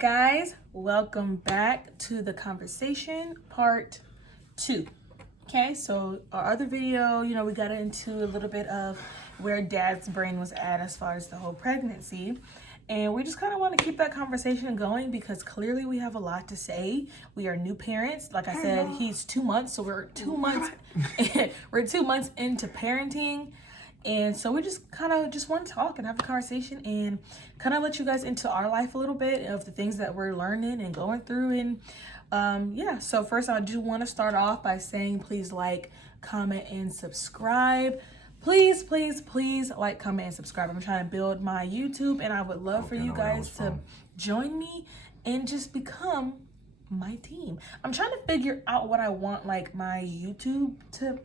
guys, welcome back to the conversation part 2. Okay, so our other video, we got into a little bit of where dad's brain was at as far as the whole pregnancy. And we just kind of want to keep that conversation going because clearly we have a lot to say. We are new parents. Like I said, he's 2 months, so we're 2 months we're 2 months into parenting. And so we just kind of want to talk and have a conversation and kind of let you guys into our life a little bit of the things that we're learning and going through. And yeah, so first I do want to start off by saying please like, comment, and subscribe. Please like, comment, and subscribe. I'm trying to build my YouTube and I would love for you guys to join me and just become my team. I'm trying to figure out what I want like my YouTube to,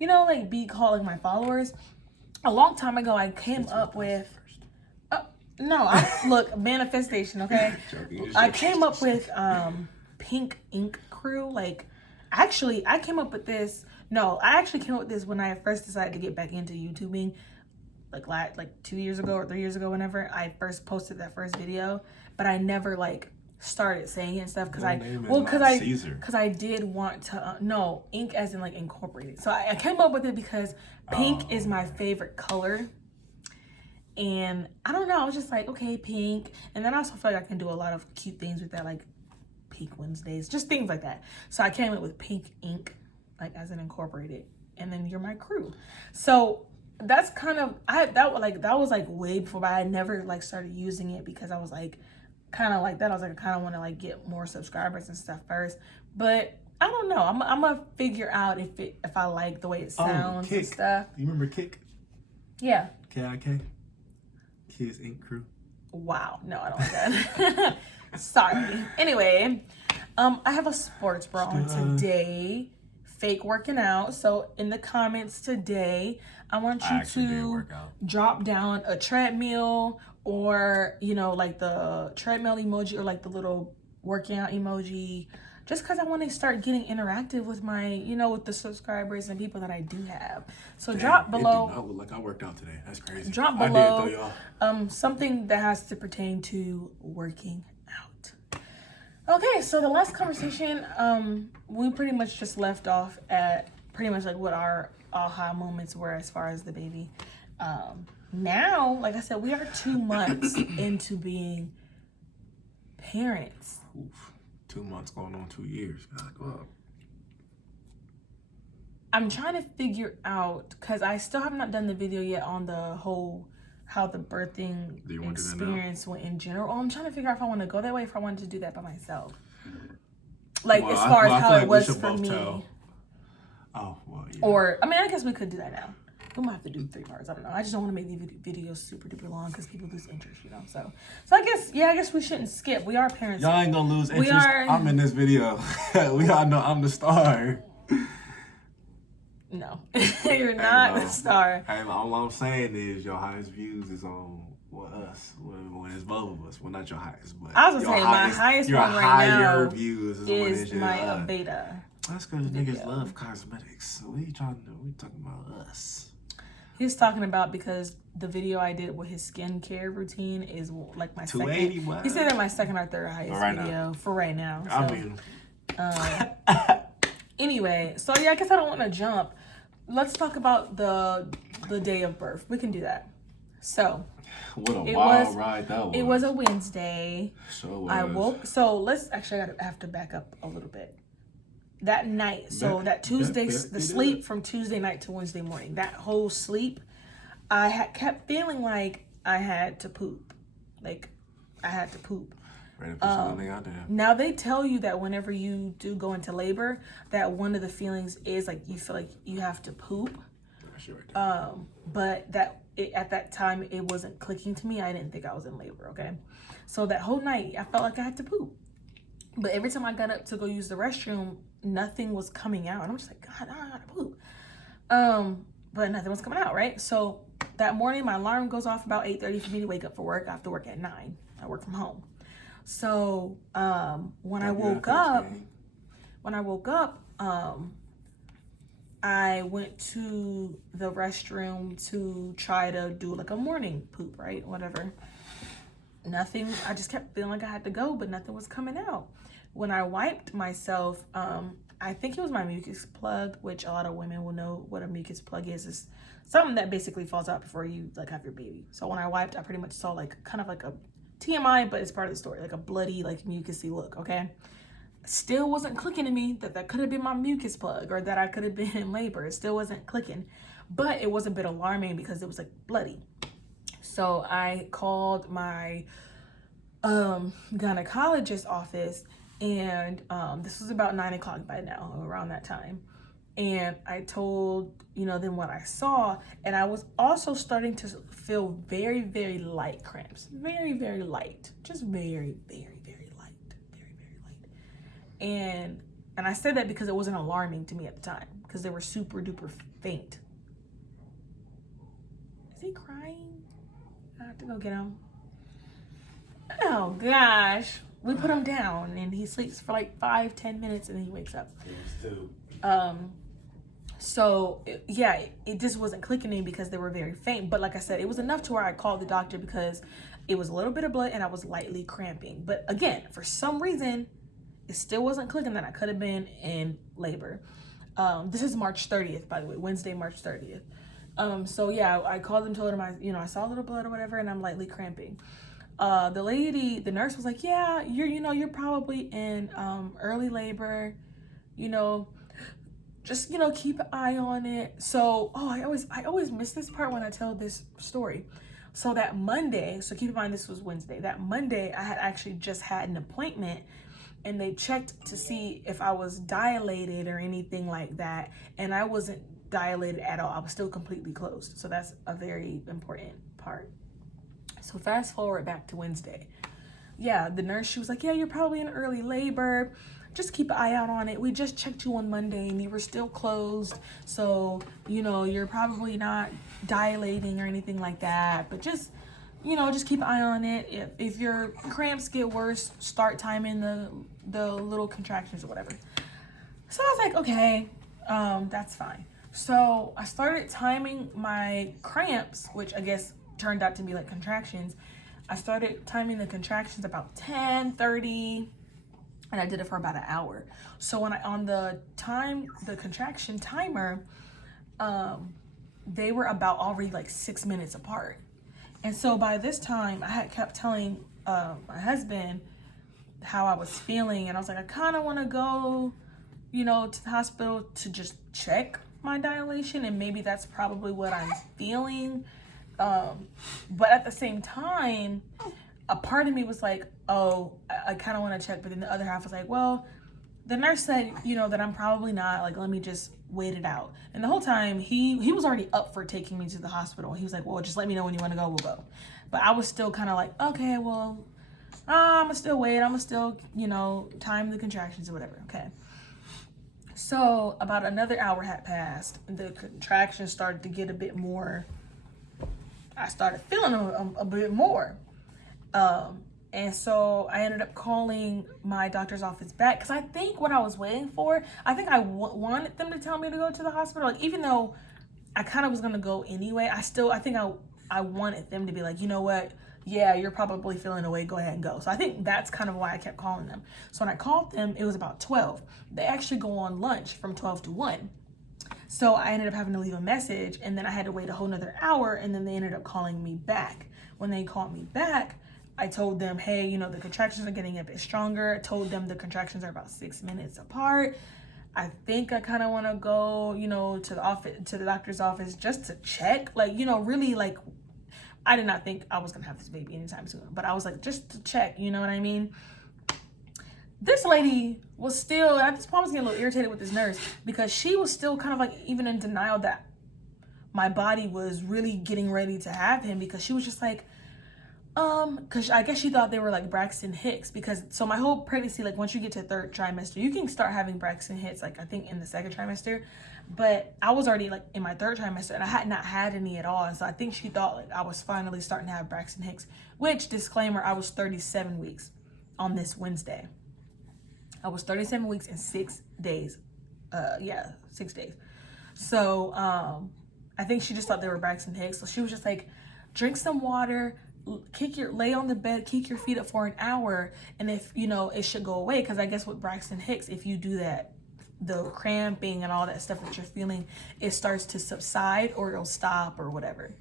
like be called like my followers. A long time ago, I came up with, look, manifestation, okay? I came up with Pink Ink Crew. Like, actually, I came up with this. No, I actually came up with this when I first decided to get back into YouTubing, like 2 years ago or 3 years ago, whenever I first posted that first video. But I never like started saying it and stuff because I did want to ink as in like incorporated. So I came up with it because pink is my favorite color, and I don't know, I was just like, okay, pink. And then I also feel like I can do a lot of cute things with that, like Pink Wednesdays, just things like that. So I came up with Pink Ink, like as an incorporated, and then you're my crew. So that's kind of that was like way before, but I never like started using it because I was like kind of like that. I was like, I kind of want to like get more subscribers and stuff first, but I don't know. I'm gonna figure out if I like the way it sounds and stuff. You remember Kick? Yeah. KIK? Kids Ink Crew. Wow. No, I don't like that. Sorry. Anyway, I have a sports bra on today. Fake working out. So in the comments today, I want you to drop down a treadmill or, like the treadmill emoji or like the little working out emoji, just because I want to start getting interactive with my, with the subscribers and people that I do have. So drop below. It did not look like I worked out today. That's crazy. Drop below. I did though, y'all. Something that has to pertain to working out. Okay, so the last conversation, we pretty much just left off at pretty much like what our aha moments were as far as the baby. Now, like I said, we are 2 months into being parents. Oof. 2 months going on 2 years. God, go up. I'm trying to figure out, because I still have not done the video yet on the whole, how the birthing experience went in general. I'm trying to figure out if I want to go that way, if I wanted to do that by myself. Like, as far as how it was for me. Oh, well, yeah. Or, I guess we could do that now. We might have to do 3 parts. I don't know. I just don't want to make the videos super duper long because people lose interest, So I guess we shouldn't skip. We are parents. Y'all ain't gonna lose interest. I'm in this video. We all know I'm the star. No, you're not the star. Hey, all I'm saying is your highest views is on us. When it's both of us. Well, not your highest, but I was gonna say my highest one right now views is my beta. That's because niggas love cosmetics. So what are you trying to do? We talking about us. He's talking about because the video I did with his skincare routine is like my second. He said that my second or third highest video for right now. So, anyway, so yeah, I guess I don't want to jump. Let's talk about the day of birth. We can do that. So what a wild ride that was. It was a Wednesday. So I woke. So let's actually I have to back up a little bit. That night, so that Tuesday, the sleep from Tuesday night to Wednesday morning, that whole sleep, I kept feeling like I had to poop. Like, I had to poop. Ready to put something out there. Now, they tell you that whenever you do go into labor, that one of the feelings is, like, you feel like you have to poop. But at that time, it wasn't clicking to me. I didn't think I was in labor, okay? So that whole night, I felt like I had to poop. But every time I got up to go use the restroom, nothing was coming out. And I'm just like, God, I gotta poop. But nothing was coming out, right? So that morning, my alarm goes off about 8:30 for me to wake up for work. I have to work at 9. I work from home. So when I woke up, I went to the restroom to try to do like a morning poop, right? Whatever. nothing, I just kept feeling like I had to go, but nothing was coming out. When I wiped myself, I think it was my mucus plug, which a lot of women will know what a mucus plug is. It's something that basically falls out before you like have your baby. So when I wiped, I pretty much saw like kind of like a TMI, but it's part of the story, like a bloody, like mucusy look, okay? Still wasn't clicking to me that could have been my mucus plug or that I could have been in labor. It still wasn't clicking, but it was a bit alarming because it was like bloody. So I called my gynecologist office, and this was about 9 o'clock by now, around that time. And I told, them what I saw, and I was also starting to feel very, very light cramps. Very, very light. Just very, very, very light. Very, very light. And I said that because it wasn't alarming to me at the time, because they were super duper faint. Is he crying? I have to go get him. Oh gosh. We put him down and he sleeps for like 5-10 minutes and then he wakes up. So it just wasn't clicking in because they were very faint. But like I said, it was enough to where I called the doctor because it was a little bit of blood and I was lightly cramping. But again, for some reason, it still wasn't clicking that I could have been in labor. This is March 30th, by the way, Wednesday, March 30th. So yeah, I called him, told him I saw a little blood or whatever, and I'm lightly cramping. The nurse was like, yeah, you're probably in early labor, just keep an eye on it. So I always miss this part when I tell this story. So that Monday, so keep in mind this was Wednesday, that Monday I had actually just had an appointment and they checked to see if I was dilated or anything like that, and I wasn't dilated at all. I was still completely closed. So that's a very important part. So fast forward back to Wednesday. Yeah, the nurse, she was like, yeah, you're probably in early labor. Just keep an eye out on it. We just checked you on Monday and you were still closed. So, you're probably not dilating or anything like that. But just keep an eye on it. If your cramps get worse, start timing the little contractions or whatever. So I was like, okay, that's fine. So I started timing my cramps, which I guess turned out to be like contractions. I started timing the contractions about 10:30, and I did it for about an hour. So when on the contraction timer, they were about already like 6 minutes apart. And so by this time I had kept telling my husband how I was feeling, and I was like, I kind of want to go, to the hospital to just check my dilation, and maybe that's probably what I'm feeling. But at the same time, a part of me was like, oh, I kind of want to check. But then the other half was like, well, the nurse said, that I'm probably not, like, let me just wait it out. And the whole time he was already up for taking me to the hospital. He was like, well, just let me know when you want to go, we'll go. But I was still kind of like, okay, well, I'm gonna still wait. I'm gonna still, time the contractions or whatever. Okay. So about another hour had passed. The contractions started to get a bit more. I started feeling a bit more. And so I ended up calling my doctor's office back because I think what I was waiting for, I think I wanted them to tell me to go to the hospital. Like, even though I kind of was going to go anyway, I think I wanted them to be like, you know what? Yeah, you're probably feeling away. Go ahead and go. So I think that's kind of why I kept calling them. So when I called them, it was about 12. They actually go on lunch from 12 to 1. So I ended up having to leave a message, and then I had to wait a whole nother hour, and then they ended up calling me back. When they called me back, I told them, hey, the contractions are getting a bit stronger. I told them the contractions are about 6 minutes apart. I think I kind of want to go, to the office, to the doctor's office, just to check, like, really, like, I did not think I was going to have this baby anytime soon, but I was like, just to check, you know what I mean? This lady was still, at this point I was getting a little irritated with this nurse because she was still kind of like even in denial that my body was really getting ready to have him, because she was just like, because I guess she thought they were like Braxton Hicks, because so my whole pregnancy, like once you get to third trimester, you can start having Braxton Hicks, like I think in the second trimester, but I was already like in my third trimester and I had not had any at all. And so I think she thought like I was finally starting to have Braxton Hicks, which, disclaimer, I was 37 weeks on this Wednesday. I was 37 weeks and 6 days. 6 days. So I think she just thought they were Braxton Hicks. So she was just like, drink some water, lay on the bed, kick your feet up for an hour, and if you know it should go away. Because I guess with Braxton Hicks, if you do that, the cramping and all that stuff that you're feeling, it starts to subside or it'll stop or whatever.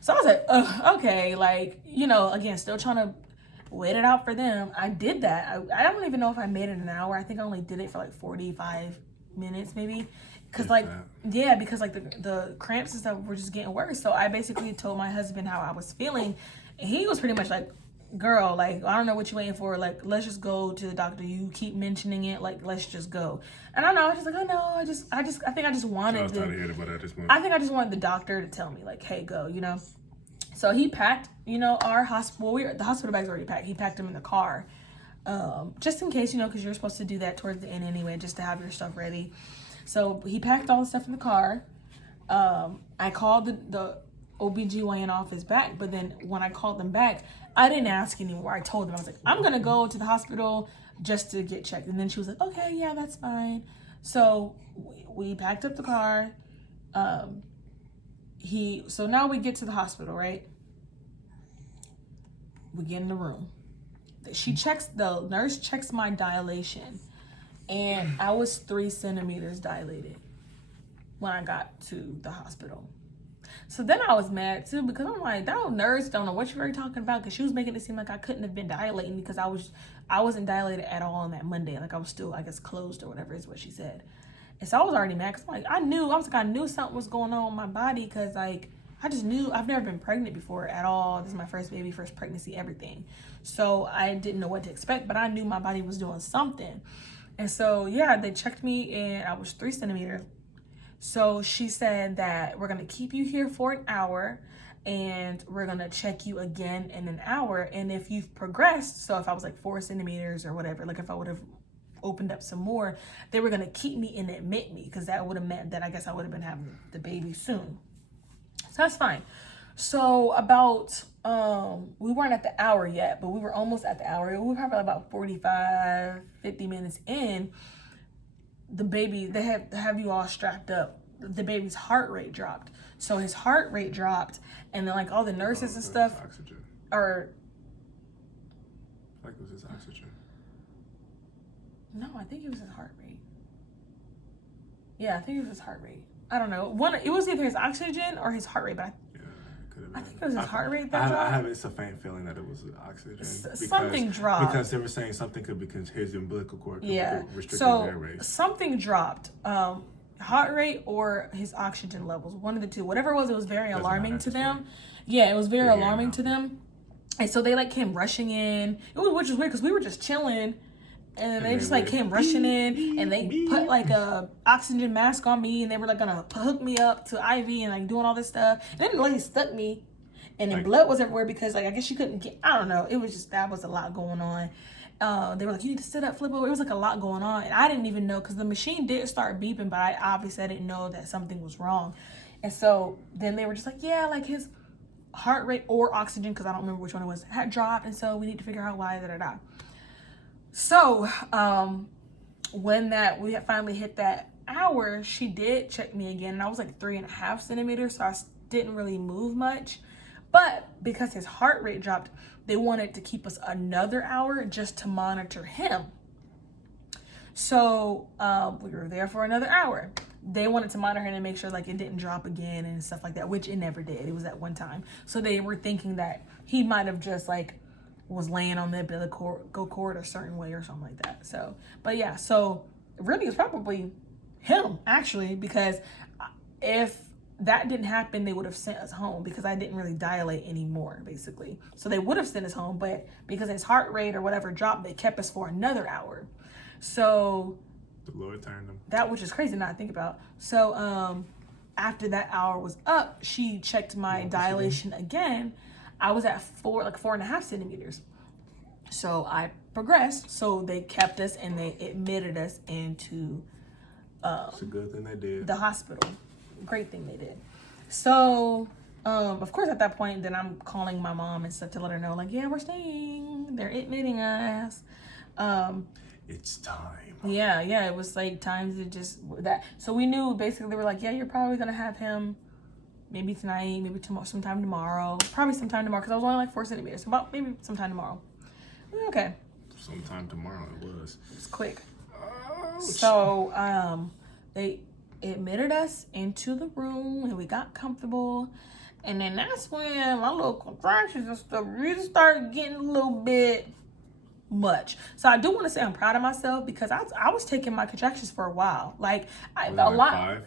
So I was like, ugh, okay, like, you know, again, still trying to wait it out for them. I did that. I don't even know if I made it an hour. I think I only did it for like 45 minutes maybe. Because like, yeah, because like the cramps and stuff were just getting worse. So I basically told my husband how I was feeling. And he was pretty much like, girl, like, I don't know what you're waiting for. Like, let's just go to the doctor. You keep mentioning it. Like, let's just go. And I know, I was just like, oh no, I think I just wanted I was tired of hearing about that this morning. I think I just wanted the doctor to tell me like, hey, go, you know? So he packed, you know, our hospital, the hospital bag's already packed. He packed them in the car, just in case, you know, because you're supposed to do that towards the end anyway, just to have your stuff ready. So he packed all the stuff in the car. I called the OBGYN office back, but then when I called them back, I didn't ask anymore. I told them, I was like, I'm going to go to the hospital just to get checked. And then she was like, okay, yeah, that's fine. So we packed up the car. So now we get to the hospital, right? We get in the room. The nurse checks my dilation, and I was 3 centimeters dilated when I got to the hospital. So then I was mad too, because I'm like, that nurse don't know what you're talking about, because she was making it seem like I couldn't have been dilating because I wasn't dilated at all on that Monday. Like I was still, I guess, closed or whatever is what she said. And so I was already mad, because I knew something was going on with my body, because like, I just knew I've never been pregnant before at all. This is my first baby, first pregnancy, everything. So I didn't know what to expect, but I knew my body was doing something. And so, yeah, they checked me and I was 3 centimeters. So she said that we're going to keep you here for an hour and we're going to check you again in an hour. And if you've progressed, so if I was like 4 centimeters or whatever, like if I would have opened up some more, they were going to keep me and admit me, because that would have meant that I guess I would have been having the baby soon. So that's fine. So about, we weren't at the hour yet, but we were almost at the hour. We were probably about 45, 50 minutes in. The baby, they have you all strapped up. The baby's heart rate dropped. So his heart rate dropped, and then like all the nurses and stuff Oxygen. are. Like it was his oxygen. No, I think it was his heart rate. Yeah, I think it was his heart rate. I don't know. It was either his oxygen or his heart rate, but I think it was his heart rate that dropped. I have it's a faint feeling that it was oxygen. Something dropped. Because they were saying something could be because his umbilical cord could be restricting so his airways. Something dropped. Heart rate or his oxygen levels. One of the two. Whatever it was very alarming to them. Yeah, it was very alarming to them. And so they like came rushing in. Which was weird because we were just chilling. And they just like came rushing in, and they put like a oxygen mask on me, and they were like gonna hook me up to IV and like doing all this stuff. And then the lady stuck me, and then blood was everywhere because like I guess she couldn't get. I don't know. It was just that was a lot going on. They were like, you need to sit up, flip over. It was like a lot going on, and I didn't even know because the machine did start beeping, but I didn't know that something was wrong. And so then they were just like, yeah, like his heart rate or oxygen, because I don't remember which one it was, had dropped, and so we need to figure out why. So, when we had finally hit that hour, she did check me again, and I was like 3.5 centimeters, so I didn't really move much. But because his heart rate dropped, they wanted to keep us another hour just to monitor him. So, we were there for another hour. They wanted to monitor him and make sure like it didn't drop again and stuff like that, which it never did. It was at one time. So they were thinking that he might have just like was laying on the umbilical cord a certain way or something like that. So, but yeah, so really it's probably him actually, because if that didn't happen, they would have sent us home because I didn't really dilate anymore, basically. So they would have sent us home, but because his heart rate or whatever dropped, they kept us for another hour. So the Lord turned them. That, which is crazy now to think about. So after that hour was up, she checked my dilation again. I was at 4.5 centimeters. So I progressed. So they kept us and they admitted us into it's a good thing they did. The hospital. Great thing they did. So of course at that point, then I'm calling my mom and stuff to let her know, like, yeah, we're staying. They're admitting us. It's time. Yeah, it was like time to just that. So we knew basically they were like, yeah, you're probably gonna have him maybe tonight, maybe tomorrow, sometime tomorrow. Probably sometime tomorrow because I was only like 4 centimeters. About maybe sometime tomorrow. Okay. Sometime tomorrow it was. It's quick. Ouch. So they admitted us into the room and we got comfortable. And then that's when my little contractions and stuff really started getting a little bit much. So I do want to say I'm proud of myself because I was taking my contractions for a while. Like a lot. 5?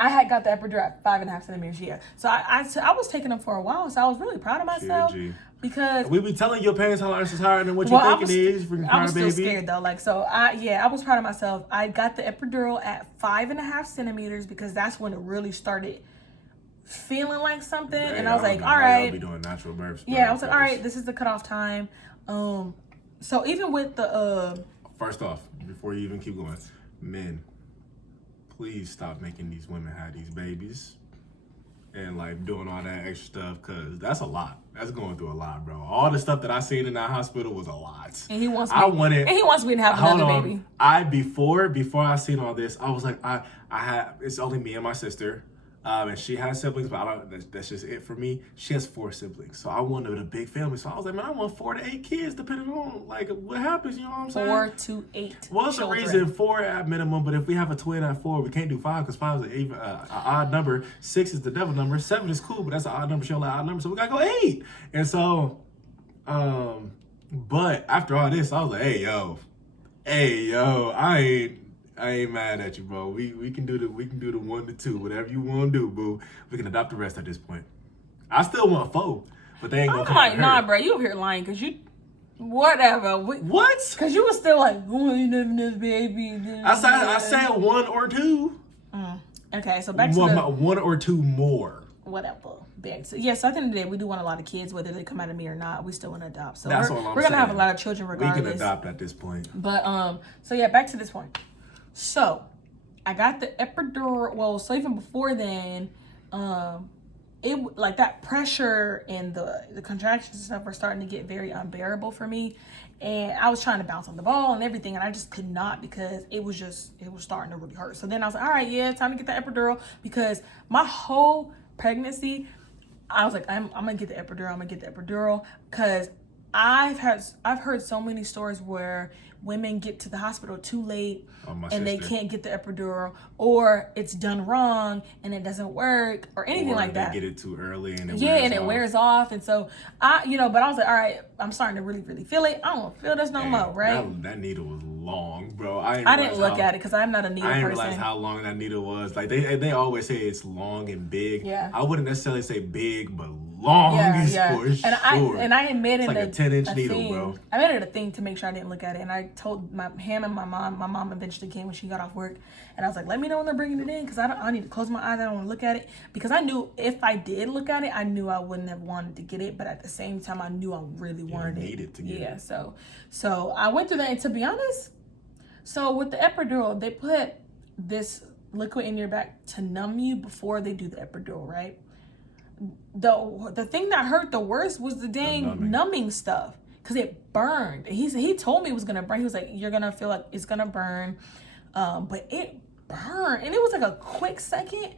I had got the epidural at 5.5 centimeters. Yeah. So I was taking them for a while. So I was really proud of myself because we be telling your parents how ours is higher than what you think it is. I was still scared though. Like so, I was proud of myself. I got the epidural at 5.5 centimeters because that's when it really started feeling like something. Man, and I was like, all right. I'll be doing natural births. Yeah, I was like, all right, this is the cutoff time. So even with the first off, before you even keep going, men, please stop making these women have these babies and like doing all that extra stuff because that's a lot. That's going through a lot, bro. All the stuff that I seen in that hospital was a lot. And he wants me to have another baby. Before I seen all this, I was like, it's only me and my sister. And she has siblings, but that's just it for me. She has 4 siblings. So I wanted a big family. So I was like, man, I want 4 to 8 kids depending on like what happens, you know what I'm saying? 4 to 8 What's the reason 4 at minimum, but if we have a twin at 4, we can't do 5 because 5 is an odd number. 6 is the devil number. 7 is cool, but that's an odd number. She only odd number, so we gotta go 8. And so, but after all this, I was like, hey yo, I ain't mad at you, bro. We can do the 1 to 2, whatever you want to do, boo. We can adopt the rest at this point. I still want 4, but they ain't gonna come. I'm like, nah, bro, you over here lying because you, whatever. What? Because you was still like, oh, you never this baby. I said 1 or 2. Okay, so back to 1 or 2 more. Whatever. So yes, at the end of the day, we do want a lot of kids, whether they come out of me or not. We still want to adopt. So that's we're gonna have a lot of children regardless. We can adopt at this point. But so yeah, back to this point. So, I got the epidural. Well, so even before then, it like that pressure and the contractions and stuff were starting to get very unbearable for me, and I was trying to bounce on the ball and everything, and I just could not because it was starting to really hurt. So then I was like, all right, yeah, time to get the epidural because my whole pregnancy, I was like, I'm gonna get the epidural because I've heard so many stories where women get to the hospital too late and they can't get the epidural, or it's done wrong and it doesn't work, or anything like that. They get it too early and it wears off. And so but I was like, all right, I'm starting to really, really feel it. I don't want to feel this no more, right? That needle was long, bro. I didn't look at it because I'm not a needle person. I didn't realize how long that needle was. Like they always say it's long and big. Yeah. I wouldn't necessarily say big, but long is for sure. And I made it like a 10-inch needle, bro. I made it a thing to make sure I didn't look at it. And I told him and my mom. My mom eventually came when she got off work, and I was like, "Let me know when they're bringing it in, because I need to close my eyes. I don't want to look at it, because I knew if I did look at it, I knew I wouldn't have wanted to get it, but at the same time, I knew I really wanted it. Needed to get it. So I went through that, and to be honest, so with the epidural, they put this liquid in your back to numb you before they do the epidural, right? The thing that hurt the worst was the dang numbing stuff, because it burned. He told me it was gonna burn. He was like, you're gonna feel like it's gonna burn, but it burned, and it was like a quick second,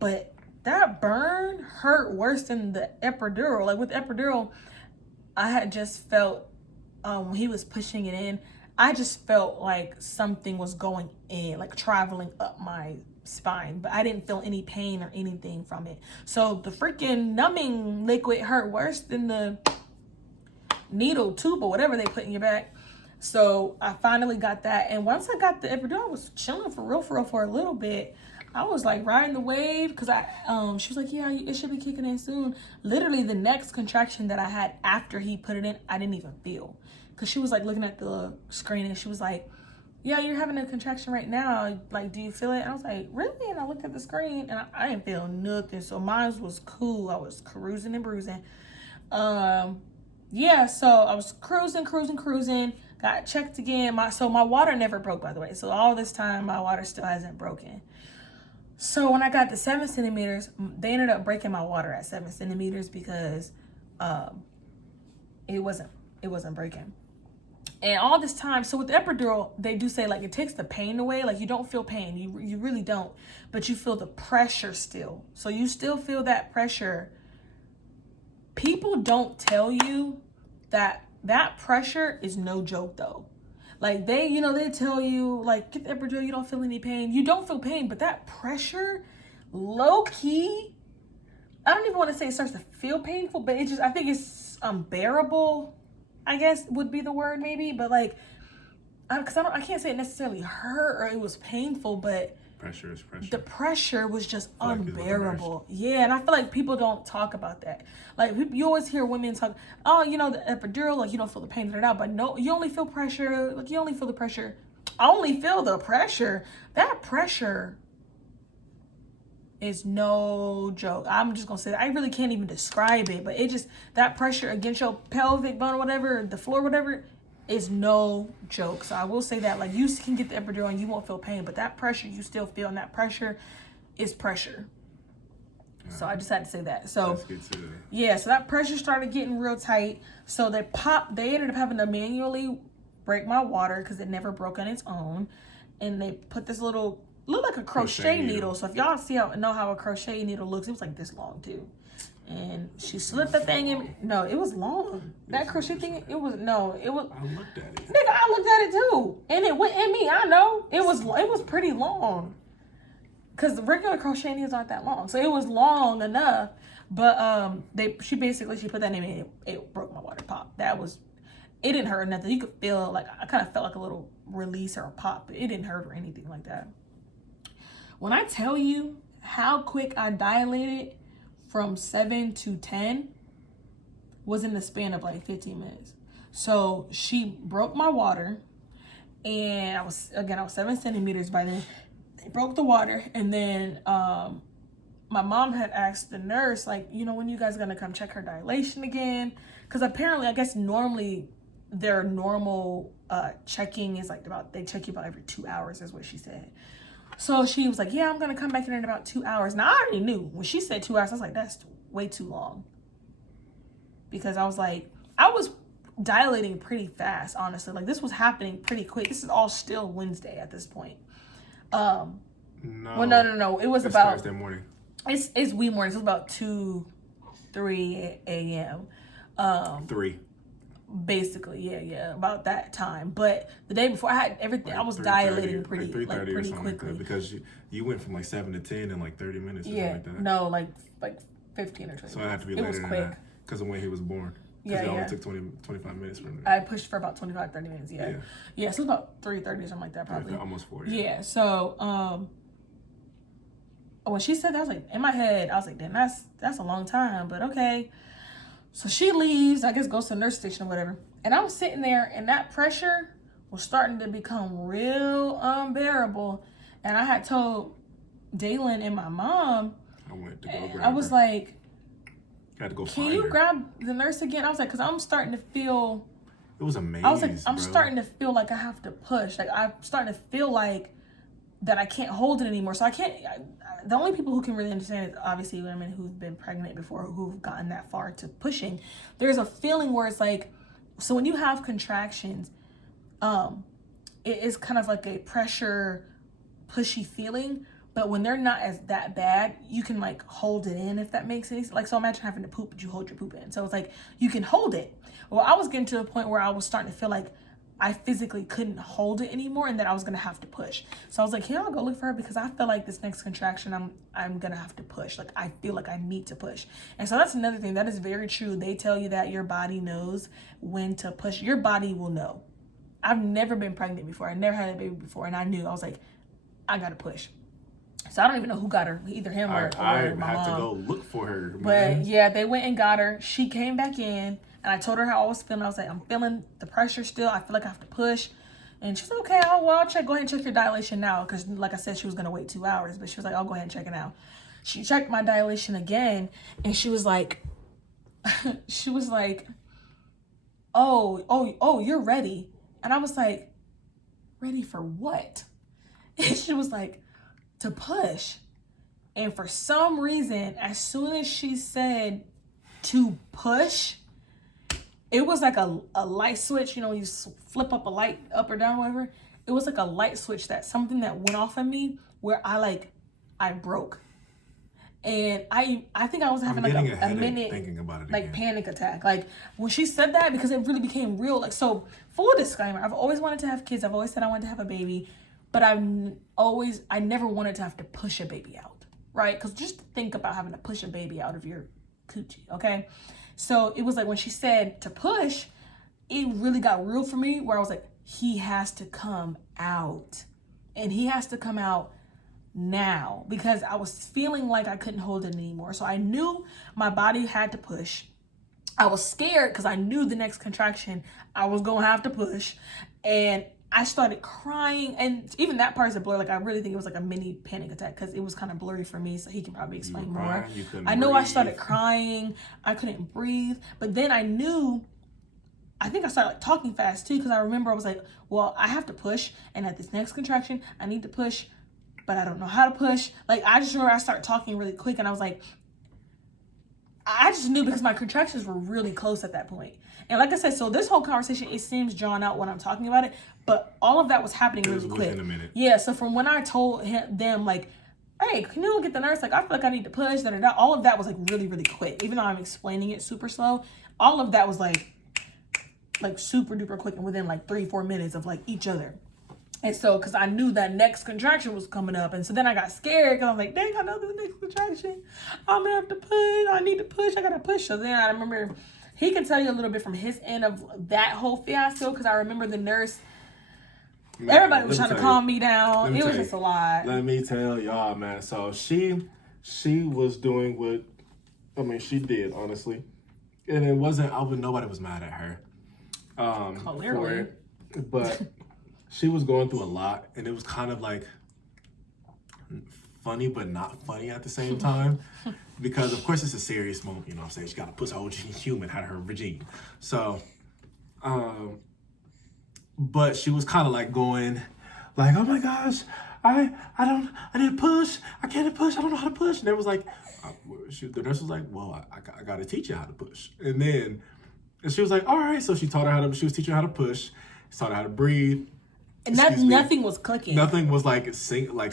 but that burn hurt worse than the epidural. Like with epidural, I had just felt when he was pushing it in, I just felt like something was going in, like traveling up my spine, but I didn't feel any pain or anything from it. So the freaking numbing liquid hurt worse than the needle, tube, or whatever they put in your back. So I finally got that, and once I got the epidural, I was chilling for real for a little bit. I was like riding the wave, because she was like, yeah, it should be kicking in soon. Literally the next contraction that I had after he put it in, I didn't even feel, because she was like looking at the screen, and she was like, yeah, you're having a contraction right now. Like, do you feel it? And I was like, really? And I looked at the screen, and I didn't feel nothing. So mine was cool. I was cruising and bruising. Yeah, so I was cruising. Got checked again. My water never broke, by the way. So all this time, my water still hasn't broken. So when I got the 7 centimeters, they ended up breaking my water at 7 centimeters because it wasn't breaking. And all this time, so with the epidural, they do say like it takes the pain away. Like you don't feel pain, you really don't, but you feel the pressure still. So you still feel that pressure. People don't tell you that pressure is no joke though. Like they tell you like get the epidural, you don't feel any pain. You don't feel pain, but that pressure, low key, I don't even want to say it starts to feel painful, but I think it's unbearable, I guess would be the word maybe. But like, because I can't say it necessarily hurt or it was painful, but pressure is pressure. The pressure was just unbearable. Yeah, and I feel like people don't talk about that. Like you always hear women talk, oh, the epidural, like you don't feel the pain right now, but no, you only feel pressure. Like you only feel the pressure. I only feel the pressure. That pressure is no joke. I'm just gonna say that. I really can't even describe it, but it just, that pressure against your pelvic bone or whatever, the floor, whatever, is no joke. So I will say that, like, you can get the epidural and you won't feel pain, but that pressure you still feel, and that pressure is pressure. So I just had to say that. So yeah, so that pressure started getting real tight. So they ended up having to manually break my water because it never broke on its own, and they put this looked like a crochet needle. So if y'all know how a crochet needle looks, it was like this long too. And she slipped the thing in. No, it was long. That crochet thing, it was. I looked at it. Nigga, I looked at it too. And it went in me. I know. It was pretty long. Because regular crochet needles aren't that long. So it was long enough. But she put that in me and it broke my water pop. It didn't hurt or nothing. You could feel like, I kind of felt like a little release or a pop. But it didn't hurt or anything like that. When I tell you how quick I dilated from 7 to 10 was in the span of like 15 minutes. So she broke my water, and I was 7 centimeters by then. They broke the water, and then my mom had asked the nurse, like, when you guys gonna come check her dilation again? Because apparently, I guess normally their normal checking is like they check you about every 2 hours, is what she said. So she was like, yeah, I'm going to come back in about 2 hours. Now, I already knew. When she said 2 hours, I was like, that's way too long. Because I was dilating pretty fast, honestly. Like, this was happening pretty quick. This is all still Wednesday at this point. No. It was about Thursday morning. It's wee morning. So it was about 3 a.m. 3. Basically, yeah, about that time. But the day before, I had everything. I was dilating pretty quickly. Like that, because you went from like 7 to 10 in like 30 minutes. Or yeah, something like that. No, like 15 or 20. So it had to be later. later. It was quick because of when he was born. Yeah, it only took 25 minutes from there. I pushed for about 25, 30 minutes. Yeah, so it was about 3:30 or something like that, probably. Almost 4. Yeah. So when she said that, I was like, in my head, I was like, damn, that's a long time, but okay. So she leaves, I guess goes to the nurse station or whatever. And I was sitting there, and that pressure was starting to become real unbearable. And I had told Daylin and my mom, I went to go grab I was her. like, I had to go can find you her. grab the nurse again? I was like, because I'm starting to feel. It was amazing. I was like, I'm starting to feel like I have to push. Like, I'm starting to feel like that I can't hold it anymore. So I can't. The only people who can really understand is obviously women who've been pregnant before, who've gotten that far to pushing. There's a feeling where it's like, so when you have contractions, it is kind of like a pressure, pushy feeling. But when they're not as that bad, you can like hold it in, if that makes any sense. Like, so imagine having to poop, but you hold your poop in. So it's like you can hold it. Well, I was getting to a point where I was starting to feel like I physically couldn't hold it anymore, and that I was gonna have to push. So I was like, "Can y'all go look for her?" Because I feel like this next contraction, I'm gonna have to push. Like, I feel like I need to push. And so that's another thing that is very true. They tell you that your body knows when to push. Your body will know. I've never been pregnant before. I never had a baby before, and I knew. I was like, I gotta push. So I don't even know who got her, either him or my mom. I had to go look for her. But yeah, they went and got her. She came back in. And I told her how I was feeling. I was like, I'm feeling the pressure still. I feel like I have to push. And she's like, okay, I'll check. Go ahead and check your dilation now. Because like I said, she was going to wait 2 hours. But she was like, I'll go ahead and check it out. She checked my dilation again. And she was like, oh, you're ready. And I was like, ready for what? And she was like, to push. And for some reason, as soon as she said to push, it was like a light switch. You know, you flip up a light up or down, whatever. It was like a light switch, that something that went off in me where I broke. And I think I was having like a minute thinking about it like again. panic attack. Like when she said that, because it really became real. Like, so full disclaimer, I've always wanted to have kids. I've always said I wanted to have a baby, but I never wanted to have to push a baby out, right? Because just think about having to push a baby out of your coochie, okay? So it was like when she said to push, it really got real for me, where I was like, he has to come out, and he has to come out now, because I was feeling like I couldn't hold it anymore. So I knew my body had to push. I was scared because I knew the next contraction I was gonna have to push, and I started crying. And even that part is a blur. Like, I really think it was like a mini panic attack, because it was kind of blurry for me, so he can probably explain more. I know I started crying, I couldn't breathe, but then I think I started like talking fast too, because I remember I was like, well, I have to push, and at this next contraction I need to push, but I don't know how to push. Like, I just remember I started talking really quick, and I was like, I just knew, because my contractions were really close at that point. And like I said, so this whole conversation, it seems drawn out when I'm talking about it, but all of that was happening really quick. Within a minute. Yeah, so from when I told them, like, hey, can you get the nurse? Like, I feel like I need to push, all of that was like really, really quick. Even though I'm explaining it super slow, all of that was like super duper quick, and within like 3-4 minutes of like each other. And so, because I knew that next contraction was coming up. And so then I got scared, because I was like, dang, I know the next contraction. I'm going to have to push. I need to push. I got to push. So then I remember, he can tell you a little bit from his end of that whole fiasco, because I remember the nurse, everybody was trying to calm me down. It was just a lot. Let me tell y'all, man. So she was doing what, she did, honestly. And it wasn't, nobody was mad at her. Clearly. For it. But she was going through a lot, and it was kind of like funny, but not funny at the same time. Because, of course, it's a serious moment, you know what I'm saying? She got to push a whole human out of her vagina. So, but she was kind of like going, like, oh my gosh, I need to push. I can't push. I don't know how to push. And it was like, the nurse was like, well, I got to teach you how to push. And she was like, all right. So she was teaching her how to push. She taught her how to breathe. And nothing was clicking. Nothing was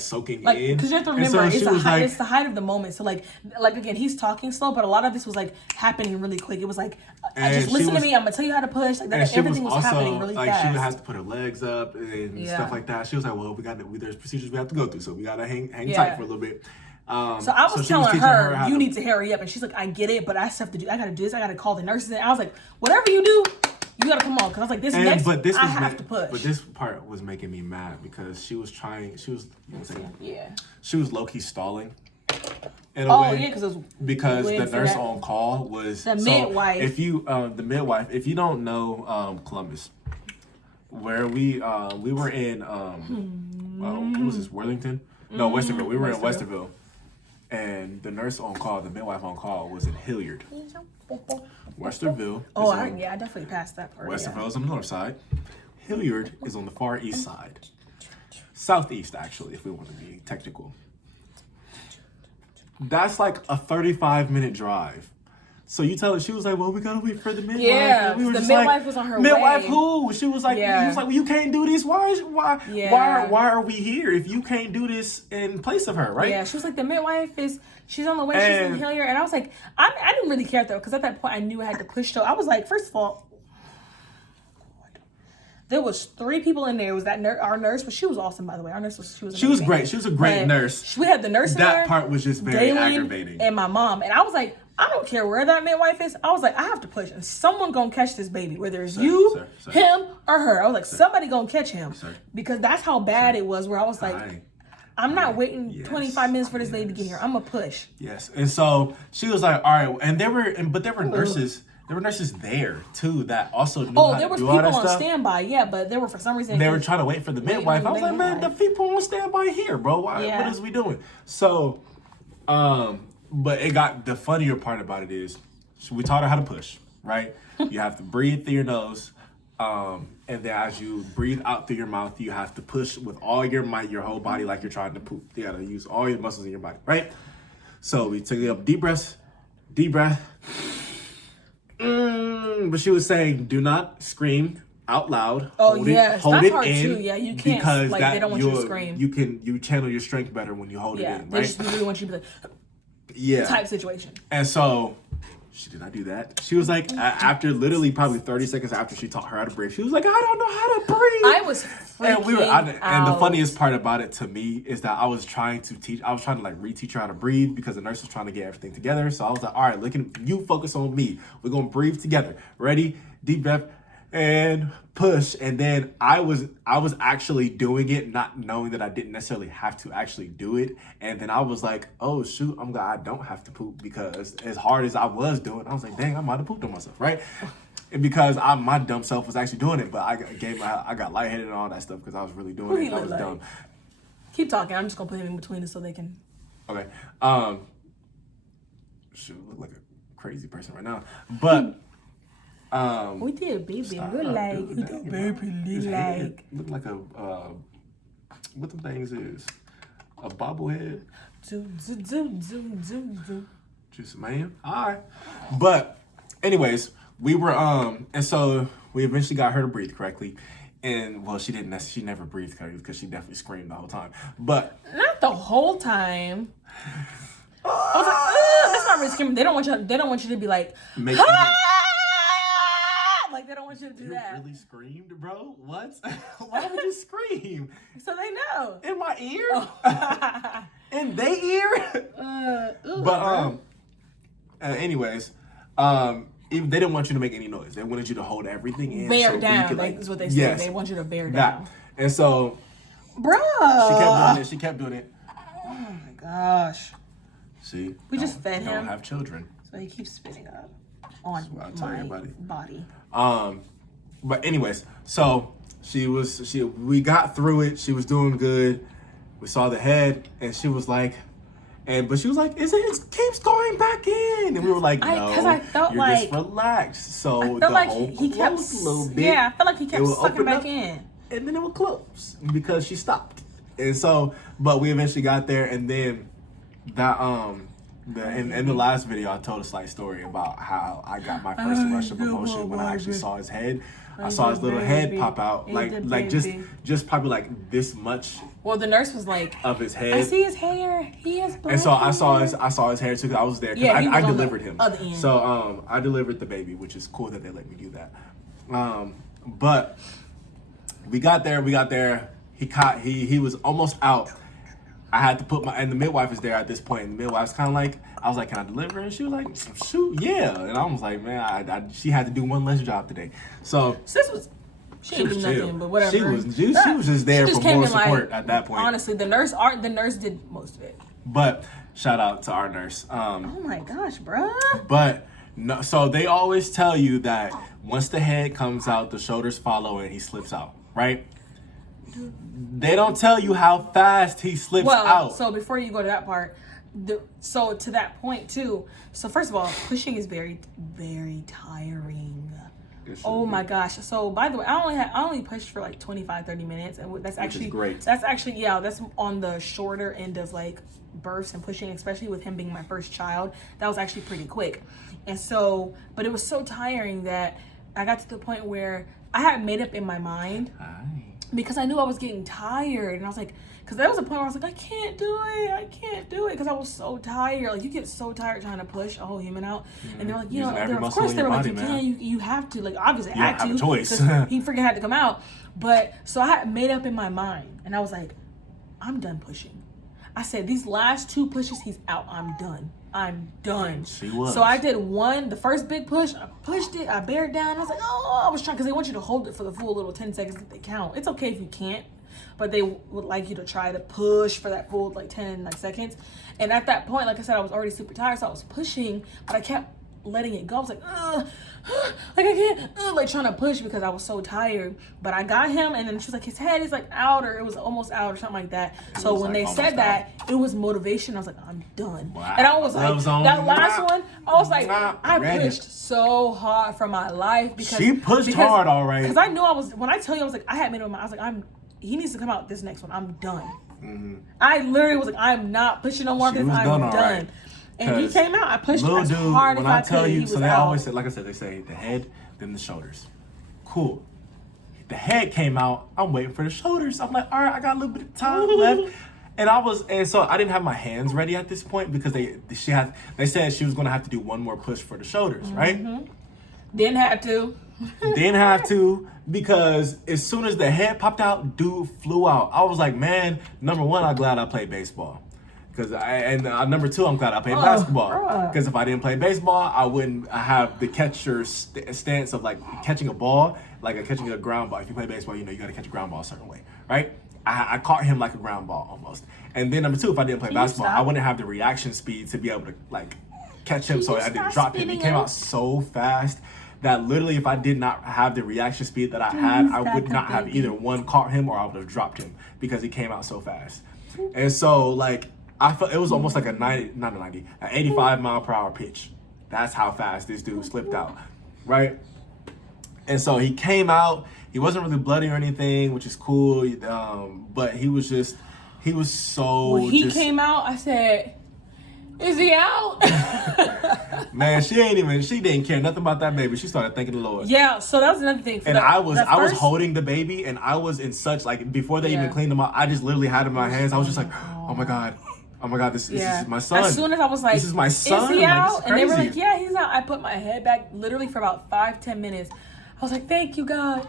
soaking in. Because you have to remember, it's the height of the moment. So like again, he's talking slow, but a lot of this was like happening really quick. It was like, just listen to me. I'm gonna tell you how to push. Like that, everything was happening really fast. She would have to put her legs up and stuff like that. She was like, well, there's procedures we have to go through, so we gotta hang tight for a little bit. So I was telling her, you need to hurry up, and she's like, I get it, but I have to do. I gotta do this. I gotta call the nurses. And I was like, whatever you do, you gotta come on, because I was like, I have to push. But this part was making me mad, because she was, yeah, she was low-key stalling in a way. Because the nurse on call was the midwife. If you don't know Columbus, where we were in what was this, Worthington? No, Westerville. We were in Westerville, and the nurse on call, the midwife on call, was in Hilliard. Westerville. I definitely passed that part. Westerville is on the north side. Hilliard is on the far east side. Southeast, actually, if we want to be technical. That's like a 35-minute drive. So you tell her, she was like, well, we gotta wait for the midwife. Yeah, we were the just midwife was on her midwife way. Who? She was like, he was like, well, you can't do this. Why are we here if you can't do this in place of her, right? Yeah, she was like, the midwife she's on the way, she's in Hilliard. And I was like, I didn't really care though, because at that point I knew I had to push. So I was like, first of all, there was 3 people in there. It was that our nurse, but she was awesome, by the way. Our nurse she was great. She was a great nurse. We had the nurse in there. That part was just very aggravating. And my mom. And I was like, I don't care where that midwife is. I was like, I have to push, and someone gonna catch this baby, whether it's him, or her. I was like, somebody gonna catch him, because that's how bad it was. Where I was like, I'm not waiting 25 minutes for this lady to get here. I'm gonna push. Yes, and so she was like, all right, and there were nurses. There were nurses there too that also knew how to do all that stuff. There was people on standby, yeah, but there were, for some reason, they were trying to wait for the midwife. I was like, man, the people on standby here, bro. What is we doing? So, but the funnier part about it is, we taught her how to push, right? You have to breathe through your nose, and then as you breathe out through your mouth, you have to push with all your might, your whole body, like you're trying to poop. You gotta use all your muscles in your body, right? So we took a deep breath. But she was saying, do not scream out loud. Oh, hold yes. it, hold That's it hard, in, too. Yeah, you can't, because like, that they don't want you to scream. You channel your strength better when you hold it in, They right? just really want you to be like, Yeah. type situation. And so she did not do that. She was like, after literally probably 30 seconds after she taught her how to breathe, she was like, I don't know how to breathe. I was freaking and the out. funniest part about it to me is that I was trying to like reteach her how to breathe because the nurse was trying to get everything together. So I was like, all right, you focus on me. We're gonna breathe together. Ready? Deep breath and push. And then I was actually doing it, not knowing that I didn't necessarily have to actually do it. And then I was like, oh shoot, I'm glad I don't have to poop, because as hard as I was doing, I was like, dang, I might have pooped on myself, right? And because my dumb self was actually doing it, but I got lightheaded and all that stuff because I was really doing it. I was dumb. Keep talking. I'm just gonna put him in between it so they can. Okay. Shoot, look like a crazy person right now, but. We did a baby. Look like we did a baby. Look like. Look like a what the things is a bobblehead. Zoom, zoom, zoom, zoom, zoom, zoom. Just man. All right. But anyways, we were and so we eventually got her to breathe correctly. And well, she didn't. She never breathed correctly because she definitely screamed the whole time. But not the whole time. I was like, that's not really screaming. They don't want you to be like, like they don't want you to do that. You really screamed, bro? What? Why would you scream? So they know. In my ear? Oh. In they ear? But anyways, even they didn't want you to make any noise. They wanted you to hold everything in. Bear down. That's what they say. Yes, they want you to bear down. And so, bruh, she kept doing it. Oh my gosh. See, we just fed him. Don't have children. So he keeps spitting up on my body. But anyways, so we got through it. She was doing good. We saw the head, and she was like, but she was like, it keeps going back in, and we were like, no, because I felt you're like just relaxed. So I felt like he kept a little bit. Yeah, I felt like he kept sucking back in, and then it would close because she stopped. And so, but we eventually got there, and then that in the last video, I told a slight story about how I got my first rush of emotion when I actually saw his head. I saw his little head pop out, like just probably like this much. Well, the nurse was like, of his head. I see his hair. He has black. And so I saw his hair too, because I was there. Yeah, I delivered him. Other end. So I delivered the baby, which is cool that they let me do that. But we got there. He was almost out. I had to put and the midwife is there at this point, and the midwife's kind of like, I was like, can I deliver? And she was like, shoot, yeah. And I was like, man, she had to do one less job today. So she didn't do nothing, but whatever. She was just there for more support at that point. Honestly, the nurse did most of it. But shout out to our nurse. Oh my gosh, bruh. But no, so they always tell you that once the head comes out, the shoulders follow, and he slips out, right? They don't tell you how fast he slips out. So before you go to that part, so to that point too. So first of all, pushing is very, very tiring. Oh my gosh. So by the way, I only pushed for like 25-30 minutes, and that's actually great. That's actually that's on the shorter end of like births and pushing, especially with him being my first child. That was actually pretty quick. And so, but it was so tiring that I got to the point where I had made up in my mind. Because I knew I was getting tired, and I was like, because there was a point where I was like, I can't do it, because I was so tired. Like, you get so tired trying to push a whole human out, and they're like, of course they were like, you have to, like, obviously I had to, have a choice. He freaking had to come out. But so I had made up in my mind, and I was like, I'm done pushing. I said, these last 2 pushes, he's out. I'm done. She was. So I did the first big push. I pushed it. I bared down. I was like, I was trying, because they want you to hold it for the full little 10 seconds that they count. It's okay if you can't, but they would like you to try to push for that full 10 seconds. And at that point, like I said, I was already super tired, so I was pushing, but I kept letting it go. I was like, like I can't, like trying to push because I was so tired. But I got him, and then she was like, his head is like out, or it was almost out, or something like that. So when they said that, it was motivation. I was like, I'm done. Wow. And I was like, that last one, I was like, I pushed so hard for my life because she pushed hard, all right. Because I knew when I tell you, I was like, I had made up my mind. I was like, he needs to come out this next one. I'm done. Mm-hmm. I literally was like, I'm not pushing no more because I'm done. Right. And he came out. I pushed as hard as I could. So they always say, like I said, they say the head then the shoulders. Cool. The head came out. I'm waiting for the shoulders. I'm like, all right, I got a little bit of time left. And so I didn't have my hands ready at this point because they said she was gonna have to do one more push for the shoulders, right? Didn't have to. Didn't have to, because as soon as the head popped out, dude flew out. I was like, man, number one, I'm glad I played baseball. Number two, I'm glad I played basketball. Because if I didn't play baseball, I wouldn't have the catcher stance of like catching a ball, like catching a ground ball. If you play baseball, you know you got to catch a ground ball a certain way, right? I caught him like a ground ball almost. And then number two, if I didn't play basketball, I wouldn't have the reaction speed to be able to like catch him, so I didn't drop him. He came out so fast that literally if I did not have the reaction speed that I had, I would not have either one caught him or I would have dropped him because he came out so fast. And so like I felt it was almost like an 85 mile per hour pitch. That's how fast this dude slipped out, right? And so he came out. He wasn't really bloody or anything, which is cool. But he was so. When he came out, I said, "Is he out?" Man, she didn't care nothing about that baby. She started thanking the Lord. Yeah, so that was another thing. And I was holding the baby, and I was in such like before they even cleaned him up. I just literally had him in my hands. I was just like, oh my god, this is my son. As soon as I was like, this is my son. Is he out? Like, and they were like, yeah, he's out. I put my head back literally for about 5-10 minutes. I was like, thank you God,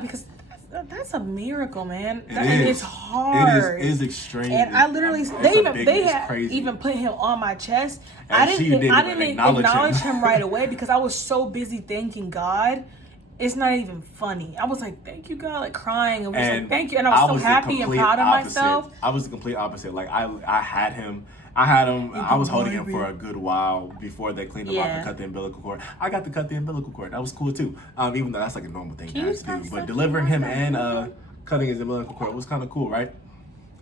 because that's a miracle, man. It's hard. It is extreme. And I literally, they had even put him on my chest. And I didn't acknowledge him right away because I was so busy thanking God. It's not even funny. I was like, thank you, God, like crying. And was like, thank you. And I was so happy and proud of myself. I was the complete opposite. Like I had him. I was holding him for a good while before they cleaned him up and cut the umbilical cord. I got to cut the umbilical cord. That was cool too. Even though that's like a normal thing to do. But delivering him and cutting his umbilical cord was kind of cool, right?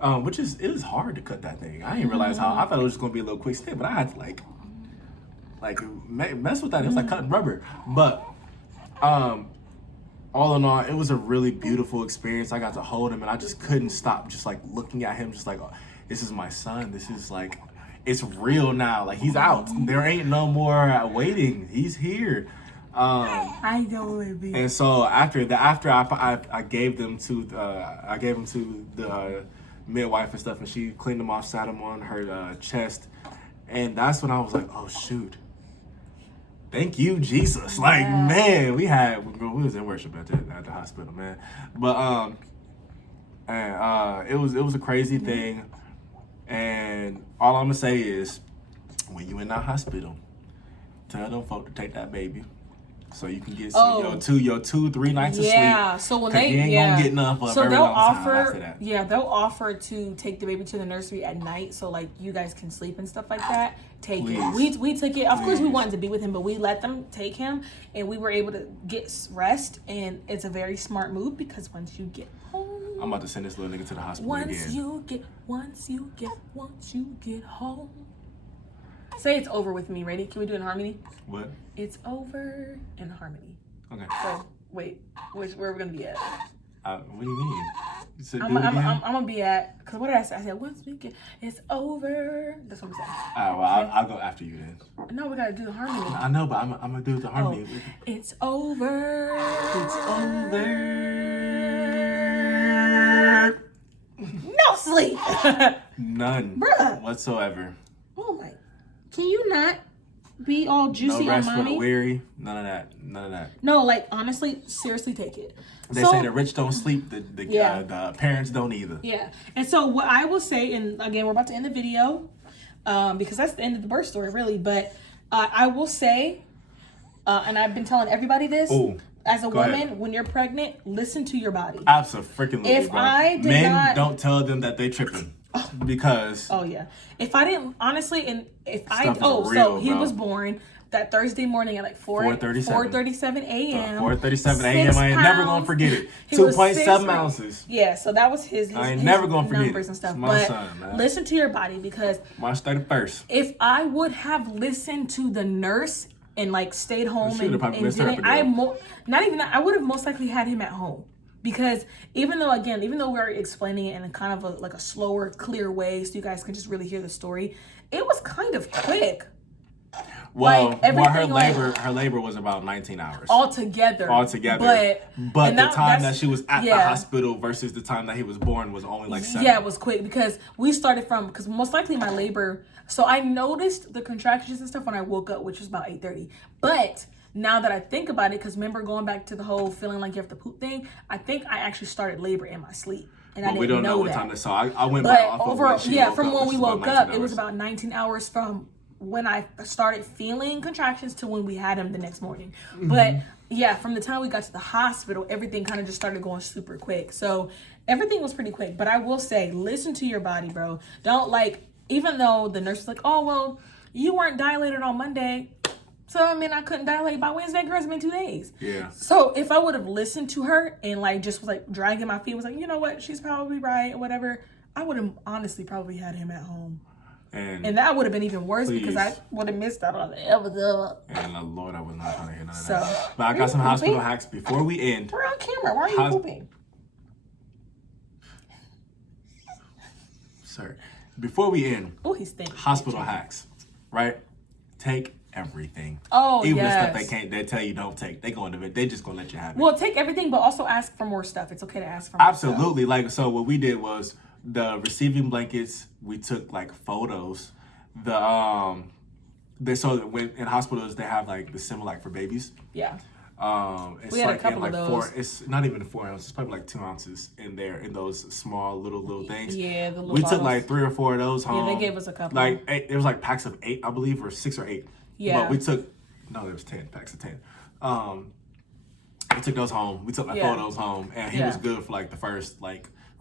It is hard to cut that thing. I didn't realize how. I thought it was just gonna be a little quick snip, but I had to like mess with that. It was like cutting rubber. But all in all, it was a really beautiful experience. I got to hold him, and I just couldn't stop just like looking at him, just like, oh, this is my son. This is like, it's real now. Like, he's out. There ain't no more waiting. He's here. I know it be. And so after I gave them to the midwife and stuff, and she cleaned him off, sat him on her chest, and that's when I was like, oh shoot. Thank you, Jesus. Like, man, we was in worship at the hospital, man. But it was a crazy thing. And all I'm gonna say is, when you in that hospital, tell them folk to take that baby, so you can get your 2-3 nights of sleep. Yeah. So when you ain't gonna get enough of very long time after that. Yeah, they'll offer to take the baby to the nursery at night, so like you guys can sleep and stuff like that. Take it. We took it. Of course, we wanted to be with him, but we let them take him, and we were able to get rest. And it's a very smart move because once you get home, I'm about to send this little nigga to the hospital again. Once you get home. Say it's over with me. Ready? Can we do it in harmony? What? It's over in harmony. Okay. So wait, where are we gonna be at? What do you mean? You said I'm gonna be at, because what did I say? I said once we get, it's over. That's what I'm saying. All right, well, I'll go after you then. No, we gotta do the harmony. I know, but I'm gonna do the harmony. Oh, it's over. It's over. No sleep. None. Bruh. Whatsoever. Oh my. Can you not be all juicy no rest on mommy? For the weary. None of that. No, like, honestly, seriously, take it. They say the rich don't sleep, the parents don't either. Yeah. And so what I will say, and again, we're about to end the video, because that's the end of the birth story, really. But I will say, and I've been telling everybody this, as a woman, when you're pregnant, listen to your body. Absolutely. If bro. I did Men don't tell them that they tripping. Because if I didn't honestly, and if I so he was born that Thursday morning at like 4:37 a.m. 4:37 a.m. I ain't never gonna forget it. 2.7 ounces. Yeah, so that was his I ain't never gonna forget numbers it. and stuff. My but son, man. Listen to your body, because March 31st. If I would have listened to the nurse and like stayed home and didn't, I would have most likely had him at home. Because even though we're explaining it in a kind of like a slower, clear way, so you guys can just really hear the story, it was kind of quick. Well, like everything, her labor was about 19 hours altogether. But the time that she was at yeah. the hospital versus the time that he was born was only like 7. Yeah, it was quick because we started because most likely my labor. So I noticed the contractions and stuff when I woke up, which was about 8:30. But now that I think about it, because remember going back to the whole feeling like you have to poop thing, I think I actually started labor in my sleep. And I didn't we don't know what that. time that. So I went back off of when she woke up, from when we woke up, hours. It was about 19 hours from when I started feeling contractions to when we had them the next morning. Mm-hmm. But yeah, from the time we got to the hospital, everything kind of just started going super quick. So everything was pretty quick. But I will say, listen to your body, bro. Don't even though the nurse was like, oh, well, you weren't dilated on Monday. So, I mean, I couldn't dilate by Wednesday, girl. It's been 2 days. Yeah. So, if I would have listened to her and, just was, dragging my feet, was like, you know what? She's probably right or whatever. I would have honestly probably had him at home. And that would have been even worse because I would have missed out on the episode. And Lord, I was not trying to hear none of that. But I got some hospital hacks before we end. We're on camera. Why are you pooping? Sir, before we end, he's thinking. Hospital hacks, right? Take everything. Oh, even the stuff they tell you don't take. They just gonna let you have it. Well, take everything, but also ask for more stuff. It's okay to ask for more Absolutely. Stuff. So what we did was the receiving blankets. We took photos. So when in hospitals they have the Similac for babies. Yeah. It's we had a couple of those. It's not even 4 ounces. It's probably 2 ounces in there in those small little things. Yeah, the little we bottles. took 3 or 4 of those home. Yeah, they gave us a couple. It was packs of 8, I believe, or 6 or 8. Yeah. But we took there was 10 packs of 10. We took those home. We took 4 of those home, and he was good for the first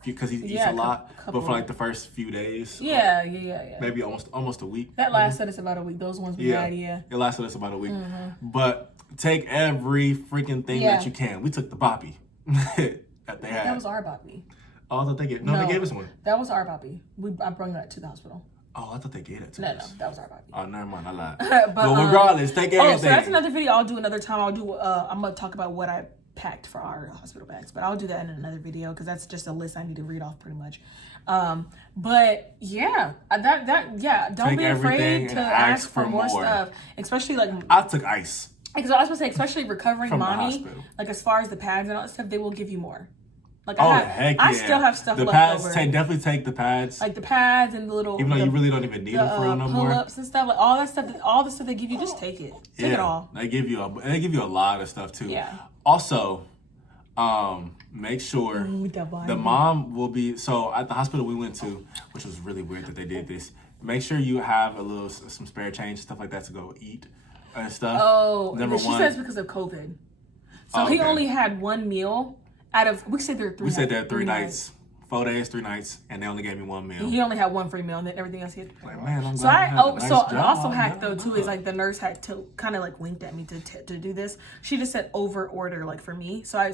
because he eats a lot, but for the first few days. Yeah. Maybe almost a week. That lasted us about a week. Those ones we had, It lasted us about a week. Mm-hmm. But take every freaking thing that you can. We took the boppy that they had. That was our boppy. Oh, I thought they gave. No, they gave us one. That was our boppy. I brought that to the hospital. Oh, I thought they gave it to us. No, that was our boppy. Oh, never mind. I lied. but regardless, take everything. So that's another video I'll do another time. I'm gonna talk about what I packed for our hospital bags, but I'll do that in another video because that's just a list I need to read off pretty much. But yeah, don't take be afraid to ask for more stuff, especially I took ice. Because I was gonna say, especially recovering from mommy, as far as the pads and all that stuff, they will give you more. I still have stuff the left pads, over. Definitely take the pads. The pads and the little. Even though you really don't even need them for real no more. Pull-ups and stuff, all that stuff. All the stuff they give you, just take it. Take it all. They give you a lot of stuff too. Yeah. Also, make sure the mom will be. So at the hospital we went to, which was really weird that they did this. Make sure you have some spare change, stuff like that to go eat and stuff. Oh, she says because of COVID. So he only had one meal. We stayed there 3 nights. We stayed there 3 nights. 4 days, 3 nights, and they only gave me 1 meal. He only had 1 free meal, and then everything else he had to pay. Man, I'm so glad also hack though too is the nurse had to kind of winked at me to do this. She just said over order for me. So I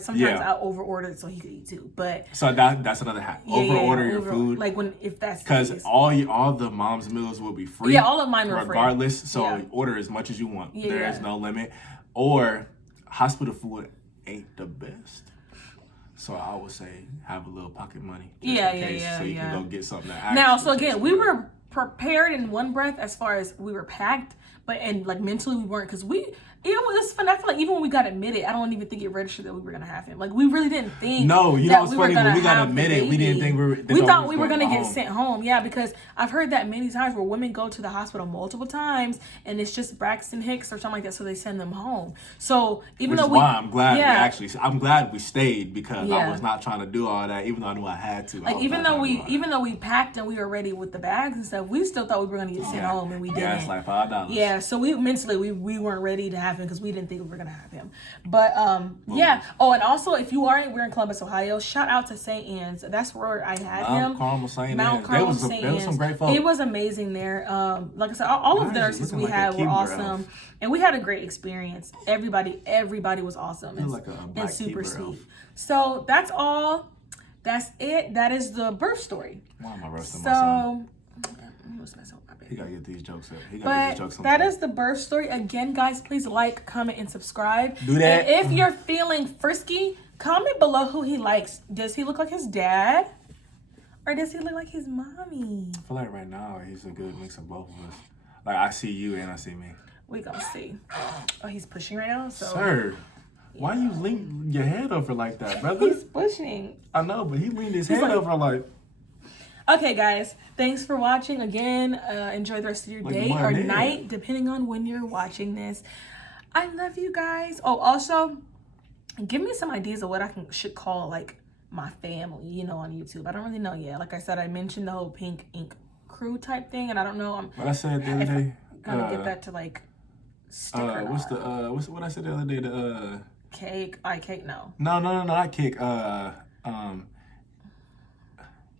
over ordered so he could eat too. But so that's another hack. Over order your food. If that's because all the mom's meals will be free. Yeah, all of mine were regardless. Free. So order as much as you want. There is no limit. Or hospital food ain't the best. So I would say have a little pocket money. So you can go get something. Now, so again, we were prepared in one breath as far as we were packed, but mentally we weren't because it was fun. I feel even when we got admitted, I don't even think it registered that we were gonna have him. We really didn't think. No, you know what's funny? When we got admitted, we didn't think we thought we were gonna get sent home. Yeah, because I've heard that many times where women go to the hospital multiple times and it's just Braxton Hicks or something like that, so they send them home. So I'm glad we stayed because I was not trying to do all that, even though I knew I had to. Even though we packed and we were ready with the bags and stuff, we still thought we were gonna get sent home and we didn't. Yeah, it's $5. Yeah, so we weren't ready to have him because we didn't think we were gonna have him. But Oh, and also we're in Columbus, Ohio. Shout out to St. Anne's. That's where I had him. Mount Carmel, St. Anne's. There was some great folks. It was amazing there. Like I said, all of the nurses we had were awesome, and we had a great experience. Everybody was awesome and super sweet. So that's all. That's it. That is the birth story. Why am I roasting my son? He gotta get these jokes up. That is the birth story. Again, guys, please like, comment, and subscribe. Do that. And if you're feeling frisky, comment below who he likes. Does he look like his dad? Or does he look like his mommy? I feel like right now he's a good mix of both of us. I see you and I see me. We gonna see. Oh, he's pushing right now. So Sir, why you lean your head over like that, brother? he's pushing. I know, but he leaned his head over like. Okay, guys. Thanks for watching again. Enjoy the rest of your day or night, depending on when you're watching this. I love you guys. Oh, also, give me some ideas of what I should call like my family, you know, on YouTube. I don't really know yet. Like I said, I mentioned the whole Pink Ink crew type thing, and I don't know. What I said the other day. Gonna get that to like stick or what's not. what's what I said the other day? The cake, cake. No, not cake.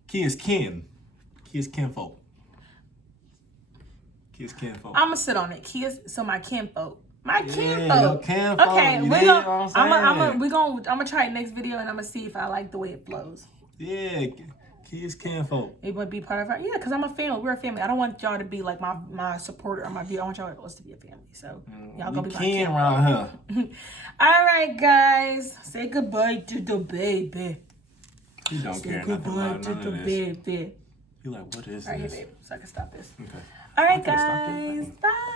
Kids kin. Kids kinfolk. Kids kinfolk. I'm gonna sit on it. So my kinfolk. My kinfolk. Your kinfolk. Okay, we gonna try it next video, and I'm gonna see if I like the way it flows. Yeah, kids kinfolk. It would be part of our because I'm a family. We're a family. I don't want y'all to be like my supporter or my viewer. I want y'all to be a family. So y'all gonna be my kin around here. All right, guys. Say goodbye to the baby. You don't Say care goodbye nothing to about the none of this. baby. You like, what is All right, this? here, babe. So I can stop this. Okay. All right, I can't stop this. guys. Bye.